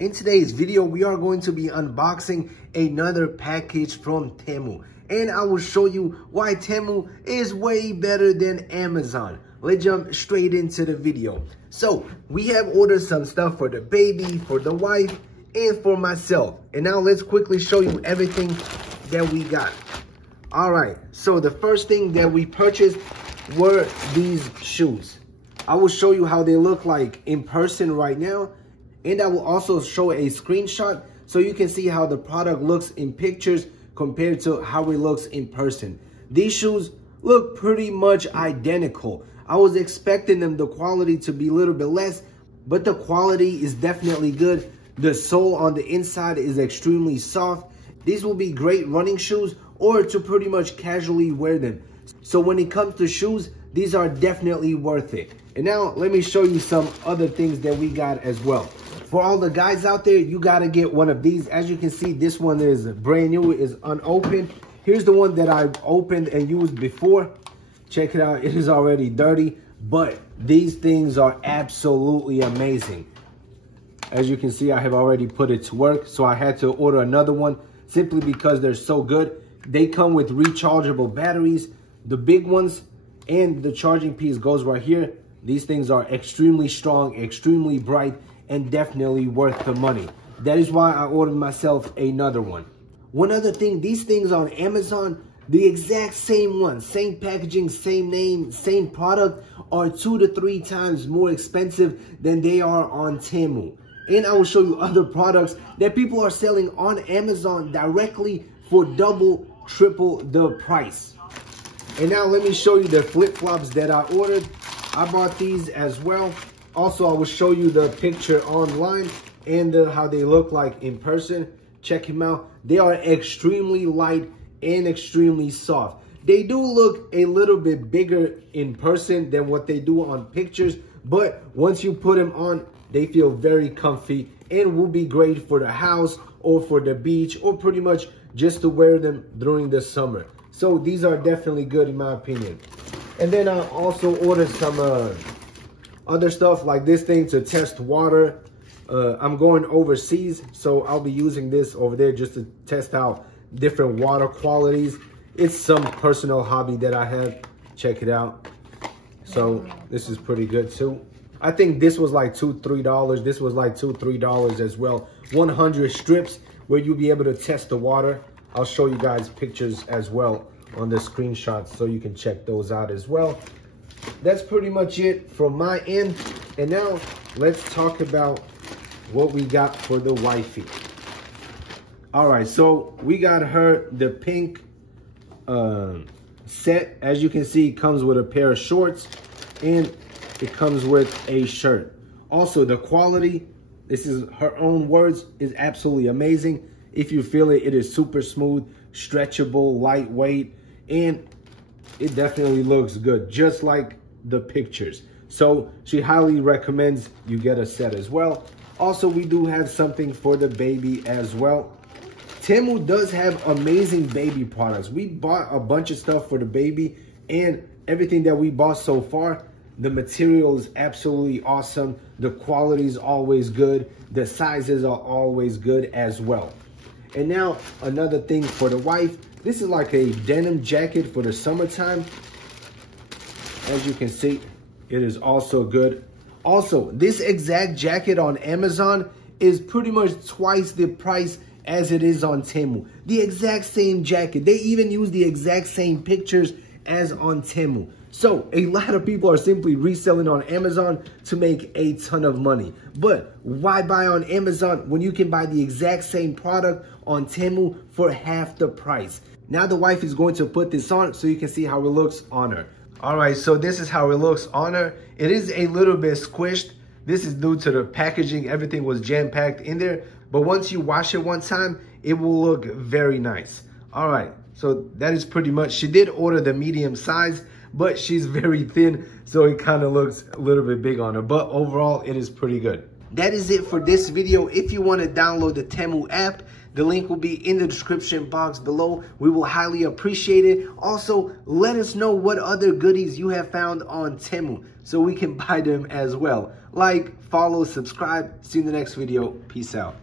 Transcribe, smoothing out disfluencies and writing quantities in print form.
In today's video, we are going to be unboxing another package from Temu. And I will show you why Temu is way better than Amazon. Let's jump straight into the video. So, we have ordered some stuff for the baby, for the wife, and for myself. And now let's quickly show you everything that we got. Alright, so the first thing that we purchased were these shoes. I will show you how they look like in person right now. And I will also show a screenshot so you can see how the product looks in pictures compared to how it looks in person. These shoes look pretty much identical. I was expecting the quality to be a little bit less, but the quality is definitely good. The sole on the inside is extremely soft. These will be great running shoes or to pretty much casually wear them. So when it comes to shoes, these are definitely worth it. And now let me show you some other things that we got as well. For all the guys out there, you gotta get one of these. As you can see, this one is brand new, it is unopened. Here's the one that I've opened and used before. Check it out, it is already dirty, but these things are absolutely amazing. As you can see, I have already put it to work, so I had to order another one simply because they're so good. They come with rechargeable batteries, the big ones, and the charging piece goes right here. These things are extremely strong, extremely bright, and definitely worth the money. That is why I ordered myself another one. One other thing, these things on Amazon, the exact same one, same packaging, same name, same product, are 2 to 3 times more expensive than they are on Temu. And I will show you other products that people are selling on Amazon directly for double, triple the price. And now let me show you the flip-flops that I ordered. I bought these as well. Also, I will show you the picture online and how they look like in person. Check them out. They are extremely light and extremely soft. They do look a little bit bigger in person than what they do on pictures, but once you put them on, they feel very comfy and will be great for the house or for the beach or pretty much just to wear them during the summer. So these are definitely good in my opinion. And then I also ordered some other stuff like this thing to test water. I'm going overseas, so I'll be using this over there just to test out different water qualities. It's some personal hobby that I have. Check it out. So this is pretty good too. I think this was like $2, $3. This was like $2, $3 as well. 100 strips where you'll be able to test the water. I'll show you guys pictures as well on the screenshots so you can check those out as well. That's pretty much it from my end. And now let's talk about what we got for the wifey. All right, so we got her the pink set. As you can see, it comes with a pair of shorts and it comes with a shirt. Also, the quality, this is her own words, is absolutely amazing. If you feel it, it is super smooth, stretchable, lightweight, and it definitely looks good, just like the pictures. So she highly recommends you get a set as well. Also, we do have something for the baby as well. Temu does have amazing baby products. We bought a bunch of stuff for the baby, and everything that we bought so far, the material is absolutely awesome. The quality is always good. The sizes are always good as well. And now another thing for the wife. This is like a denim jacket for the summertime. As you can see, it is also good. Also, this exact jacket on Amazon is pretty much twice the price as it is on Temu. The exact same jacket. They even use the exact same pictures as on Temu. So a lot of people are simply reselling on Amazon to make a ton of money. But why buy on Amazon when you can buy the exact same product on Temu for half the price? Now the wife is going to put this on so you can see how it looks on her. All right, so this is how it looks on her. It is a little bit squished. This is due to the packaging. Everything was jam-packed in there. But once you wash it one time, it will look very nice. All right, so that is pretty much. She did order the medium size, but she's very thin, so it kind of looks a little bit big on her. But overall, it is pretty good. That is it for this video. If you want to download the Temu app, the link will be in the description box below. We will highly appreciate it. Also, let us know what other goodies you have found on Temu so we can buy them as well. Like follow, subscribe. See you in the next video. Peace out.